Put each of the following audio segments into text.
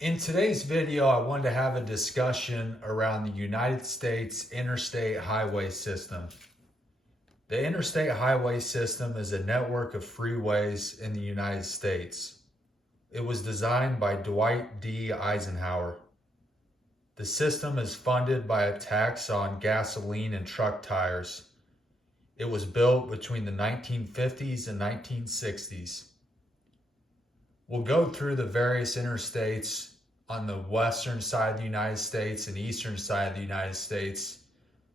In today's video, I wanted to have a discussion around the United States interstate highway system. The interstate highway system is a network of freeways in the United States. It was designed by Dwight D. Eisenhower. The system is funded by a tax on gasoline and truck tires. It was built between the 1950s and 1960s. We'll go through the various interstates on the western side of the United States and eastern side of the United States.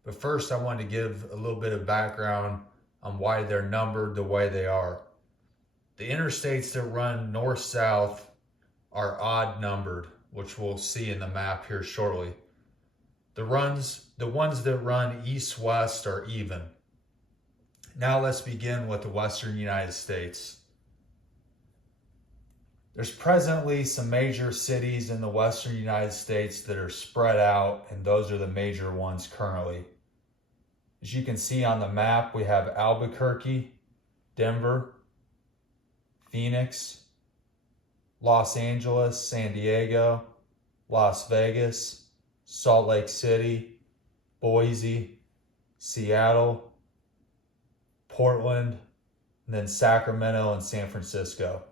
But first, I want to give a little bit of background on why they're numbered the way they are. The interstates that run north-south are odd numbered, which we'll see in the map here shortly. The ones that run east-west are even. Now let's begin with the western United States. There's presently some major cities in the western United States that are spread out, and those are the major ones currently. As you can see on the map, we have Albuquerque, Denver, Phoenix, Los Angeles, San Diego, Las Vegas, Salt Lake City, Boise, Seattle, Portland, and then Sacramento and San Francisco.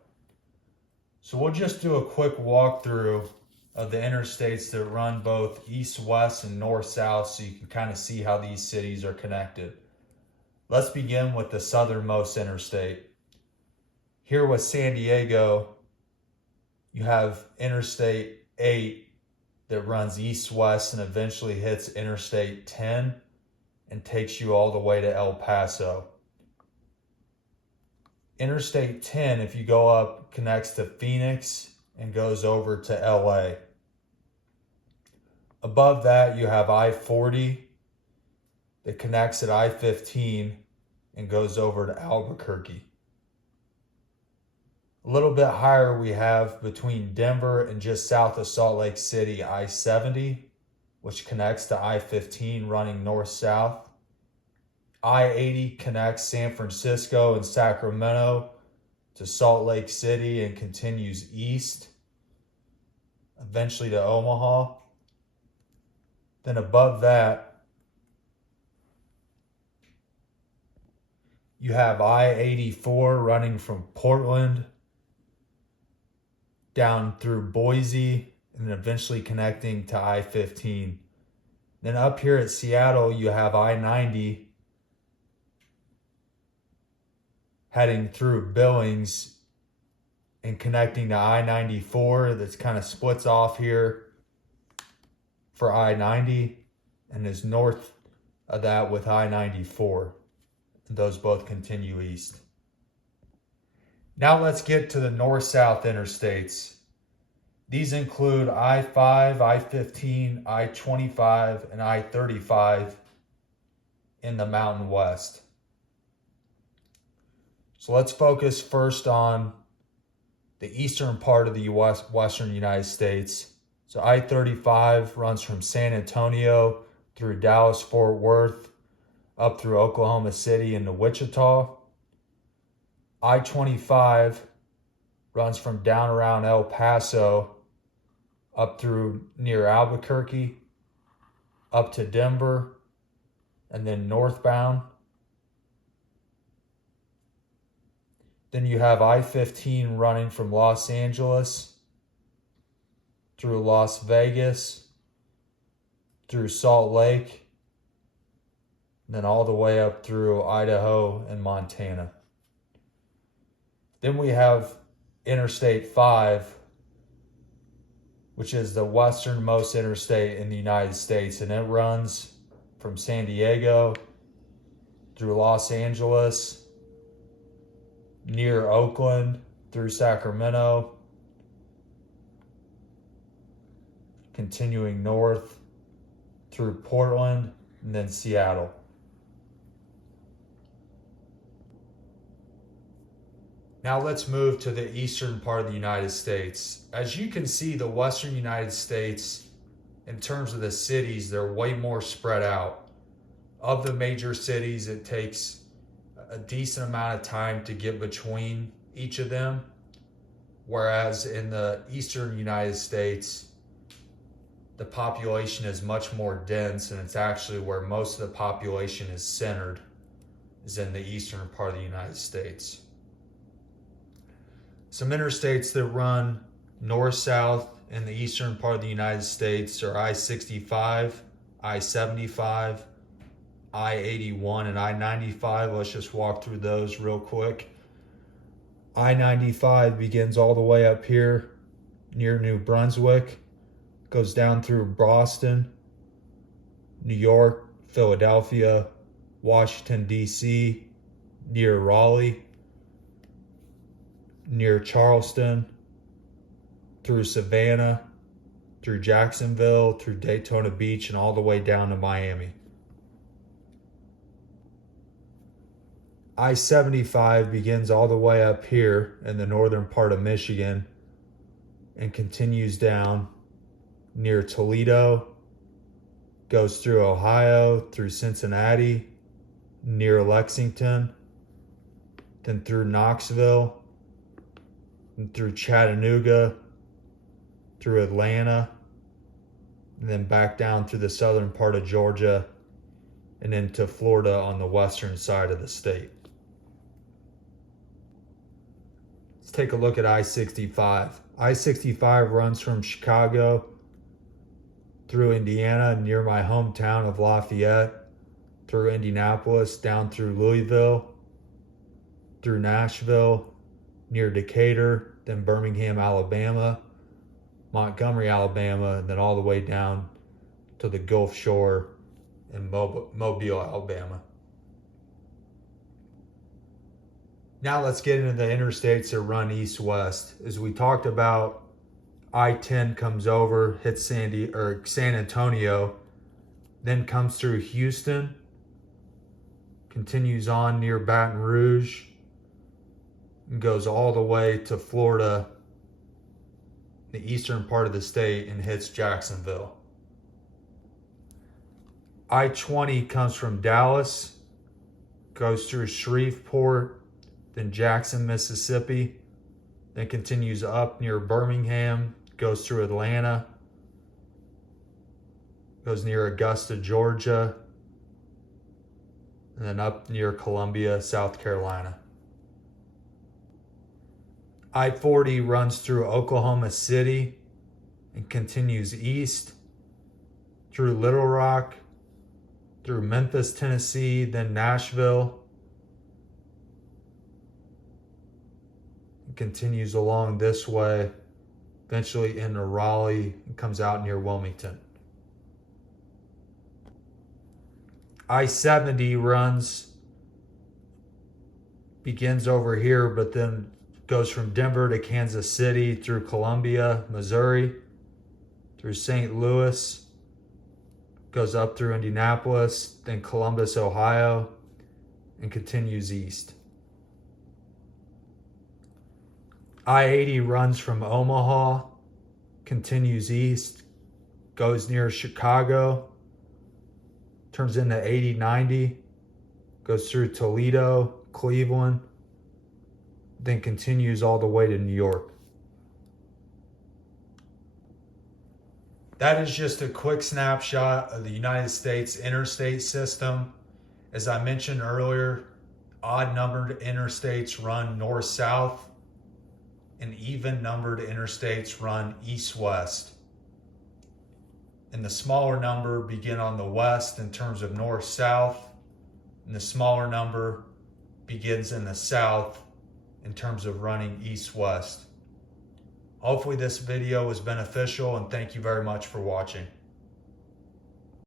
So we'll just do a quick walkthrough of the interstates that run both east-west and north-south so you can kind of see how these cities are connected. Let's begin with the southernmost interstate. Here with San Diego, you have Interstate 8 that runs east-west and eventually hits Interstate 10 and takes you all the way to El Paso. Interstate 10, if you go up, connects to Phoenix and goes over to LA. Above that, you have I-40 that connects at I-15 and goes over to Albuquerque. A little bit higher, we have between Denver and just south of Salt Lake City, I-70, which connects to I-15 running north-south. I-80 connects San Francisco and Sacramento to Salt Lake City and continues east, eventually to Omaha. Then above that, you have I-84 running from Portland down through Boise and then eventually connecting to I-15. Then up here at Seattle, you have I-90 heading through Billings and connecting to I-94 that's kind of splits off here for I-90 and is north of that with I-94. Those both continue east. Now let's get to the north-south interstates. These include I-5, I-15, I-25, and I-35 in the Mountain West. So let's focus first on the eastern part of the western United States. So I-35 runs from San Antonio through Dallas-Fort Worth, up through Oklahoma City into Wichita. I-25 runs from down around El Paso, up through near Albuquerque, up to Denver, and then northbound. Then you have I-15 running from Los Angeles through Las Vegas, through Salt Lake, and then all the way up through Idaho and Montana. Then we have Interstate 5, which is the westernmost interstate in the United States, and it runs from San Diego through Los Angeles, near Oakland, through Sacramento, continuing north through Portland, and then Seattle. Now let's move to the eastern part of the United States. As you can see, the western United States, in terms of the cities, they're way more spread out. Of the major cities, it takes a decent amount of time to get between each of them. whereas in the eastern United States, the population is much more dense, and it's actually where most of the population is centered, is in the eastern part of the United States. Some interstates that run north-south in the eastern part of the United States are I-65, I-75, I-81, and I-95. Let's just walk through those real quick. I-95 begins all the way up here near New Brunswick, goes down through Boston, New York, Philadelphia, Washington, D.C., near Raleigh, near Charleston, through Savannah, through Jacksonville, through Daytona Beach, and all the way down to Miami. I-75 begins all the way up here in the northern part of Michigan and continues down near Toledo, goes through Ohio, through Cincinnati, near Lexington, then through Knoxville, and through Chattanooga, through Atlanta, and then back down through the southern part of Georgia and into Florida on the western side of the state. Let's take a look at I-65. I-65 runs from Chicago through Indiana near my hometown of Lafayette, through Indianapolis, down through Louisville, through Nashville, near Decatur, then Birmingham, Alabama, Montgomery, Alabama, and then all the way down to the Gulf Shore in Mobile, Alabama. Now let's get into the interstates that run east-west. As we talked about, I-10 comes over, hits San Antonio, then comes through Houston, continues on near Baton Rouge, and goes all the way to Florida, the eastern part of the state, and hits Jacksonville. I-20 comes from Dallas, goes through Shreveport, then Jackson, Mississippi, then continues up near Birmingham, goes through Atlanta, goes near Augusta, Georgia, and then up near Columbia, South Carolina. I-40 runs through Oklahoma City and continues east through Little Rock, through Memphis, Tennessee, then Nashville, and continues along this way, eventually into Raleigh, and comes out near Wilmington. I-70 begins over here, but then goes from Denver to Kansas City, through Columbia, Missouri, through St. Louis, goes up through Indianapolis, then Columbus, Ohio, and continues east. I-80 runs from Omaha, continues east, goes near Chicago, turns into 80-90, goes through Toledo, Cleveland, then continues all the way to New York. That is just a quick snapshot of the United States interstate system. As I mentioned earlier, odd-numbered interstates run north-south, and even-numbered interstates run east-west. And the smaller number begin on the west in terms of north-south, and the smaller number begins in the south in terms of running east-west. Hopefully this video was beneficial, and thank you very much for watching.